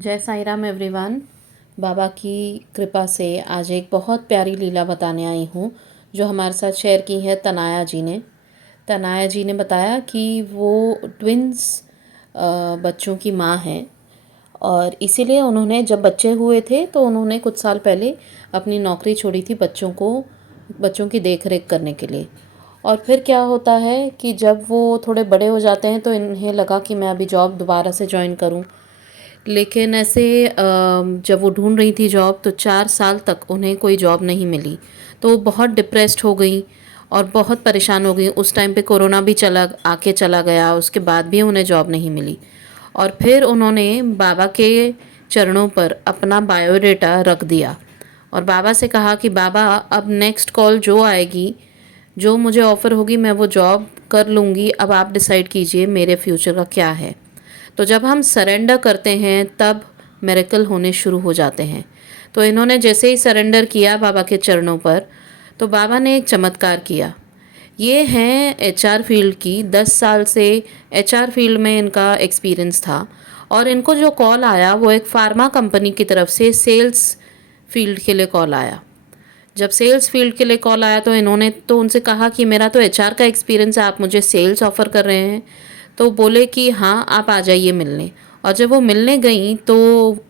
जय साई राम एवरीवन। बाबा की कृपा से आज एक बहुत प्यारी लीला बताने आई हूँ जो हमारे साथ शेयर की है तनाया जी ने। तनाया जी ने बताया कि वो ट्विंस बच्चों की माँ हैं और इसीलिए उन्होंने जब बच्चे हुए थे तो उन्होंने कुछ साल पहले अपनी नौकरी छोड़ी थी बच्चों की देख रेख करने के लिए। और फिर क्या होता है कि जब वो थोड़े बड़े हो जाते हैं तो इन्हें लगा कि मैं अभी जॉब दोबारा से ज्वाइन करूं। लेकिन ऐसे जब वो ढूंढ रही थी जॉब तो 4 साल तक उन्हें कोई जॉब नहीं मिली। तो वो बहुत डिप्रेस्ड हो गई और बहुत परेशान हो गई। उस टाइम पे कोरोना भी चला गया, उसके बाद भी उन्हें जॉब नहीं मिली। और फिर उन्होंने बाबा के चरणों पर अपना बायोडेटा रख दिया और बाबा से कहा कि बाबा अब नेक्स्ट कॉल जो आएगी, जो मुझे ऑफ़र होगी, मैं वो जॉब कर लूँगी। अब आप डिसाइड कीजिए मेरे फ्यूचर का क्या है। तो जब हम सरेंडर करते हैं तब मिरेकल होने शुरू हो जाते हैं। तो इन्होंने जैसे ही सरेंडर किया बाबा के चरणों पर, तो बाबा ने एक चमत्कार किया। ये हैं एचआर फील्ड की, 10 साल से एचआर फील्ड में इनका एक्सपीरियंस था। और इनको जो कॉल आया वो एक फार्मा कंपनी की तरफ से सेल्स फील्ड के लिए कॉल आया। जब सेल्स फील्ड के लिए कॉल आया तो इन्होंने तो उनसे कहा कि मेरा तो एचआर का एक्सपीरियंस है, आप मुझे सेल्स ऑफ़र कर रहे हैं। तो बोले कि हाँ, आप आ जाइए मिलने। और जब वो मिलने गई तो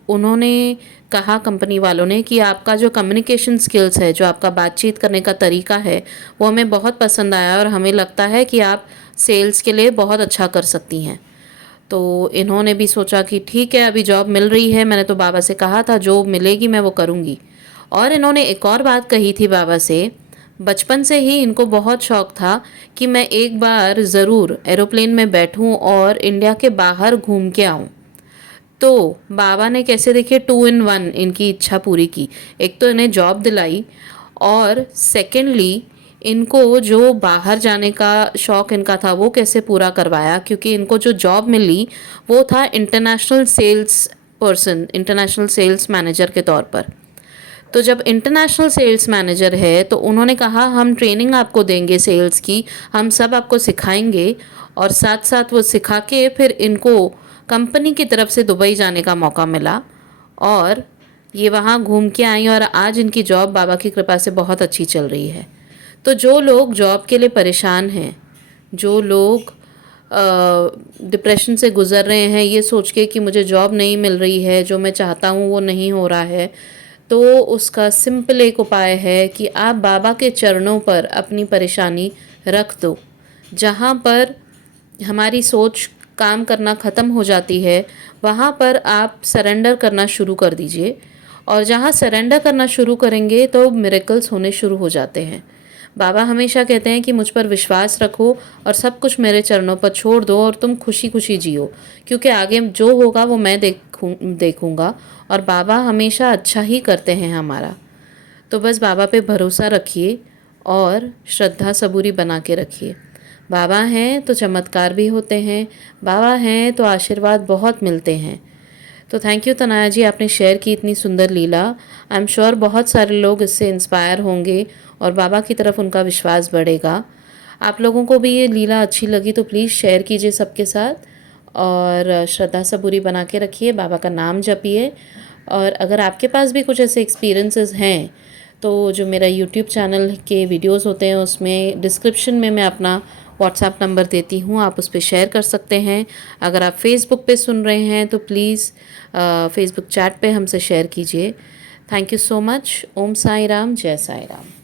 उन्होंने कहा कंपनी वालों ने कि आपका जो कम्युनिकेशन स्किल्स है, जो आपका बातचीत करने का तरीका है, वो हमें बहुत पसंद आया और हमें लगता है कि आप सेल्स के लिए बहुत अच्छा कर सकती हैं। तो इन्होंने भी सोचा कि ठीक है, अभी जॉब मिल रही है, मैंने तो बाबा से कहा था जो मिलेगी मैं वो करूँगी। और इन्होंने एक और बात कही थी बाबा से। बचपन से ही इनको बहुत शौक था कि मैं एक बार ज़रूर एरोप्लेन में बैठूं और इंडिया के बाहर घूम के आऊं। तो बाबा ने कैसे, देखिए, 2 in 1 इनकी इच्छा पूरी की। एक तो इन्हें जॉब दिलाई और सेकेंडली इनको जो बाहर जाने का शौक़ इनका था वो कैसे पूरा करवाया, क्योंकि इनको जो जॉब मिली वो था इंटरनेशनल सेल्स मैनेजर के तौर पर। तो जब इंटरनेशनल सेल्स मैनेजर है तो उन्होंने कहा हम ट्रेनिंग आपको देंगे सेल्स की, हम सब आपको सिखाएंगे। और साथ साथ वो सिखा के फिर इनको कंपनी की तरफ से दुबई जाने का मौका मिला और ये वहाँ घूम के आई और आज इनकी जॉब बाबा की कृपा से बहुत अच्छी चल रही है। तो जो लोग जॉब के लिए परेशान हैं, जो लोग डिप्रेशन से गुज़र रहे हैं ये सोच के कि मुझे जॉब नहीं मिल रही है, जो मैं चाहता हूँ वो नहीं हो रहा है, तो उसका सिंपल एक उपाय है कि आप बाबा के चरणों पर अपनी परेशानी रख दो। जहाँ पर हमारी सोच काम करना ख़त्म हो जाती है वहाँ पर आप सरेंडर करना शुरू कर दीजिए। और जहाँ सरेंडर करना शुरू करेंगे तो मिरेकल्स होने शुरू हो जाते हैं। बाबा हमेशा कहते हैं कि मुझ पर विश्वास रखो और सब कुछ मेरे चरणों पर छोड़ दो और तुम खुशी खुशी जियो, क्योंकि आगे जो होगा वो मैं देखूंगा। और बाबा हमेशा अच्छा ही करते हैं हमारा। तो बस बाबा पे भरोसा रखिए और श्रद्धा सबूरी बना के रखिए। बाबा हैं तो चमत्कार भी होते हैं, बाबा हैं तो आशीर्वाद बहुत मिलते हैं। तो थैंक यू तनाया जी, आपने शेयर की इतनी सुंदर लीला। आई एम श्योर बहुत सारे लोग इससे इंस्पायर होंगे और बाबा की तरफ उनका विश्वास बढ़ेगा। आप लोगों को भी ये लीला अच्छी लगी तो प्लीज़ शेयर कीजिए सबके साथ और श्रद्धा सबूरी बना के रखिए, बाबा का नाम जपिए। और अगर आपके पास भी कुछ ऐसे एक्सपीरियंसेस हैं तो जो मेरा यूट्यूब चैनल के वीडियोस होते हैं उसमें डिस्क्रिप्शन में मैं अपना व्हाट्सएप नंबर देती हूँ, आप उस पर शेयर कर सकते हैं। अगर आप फेसबुक पे सुन रहे हैं तो प्लीज़ फेसबुक चैट पे हमसे शेयर कीजिए। Thank you so much. Om Sai Ram, जय साई राम।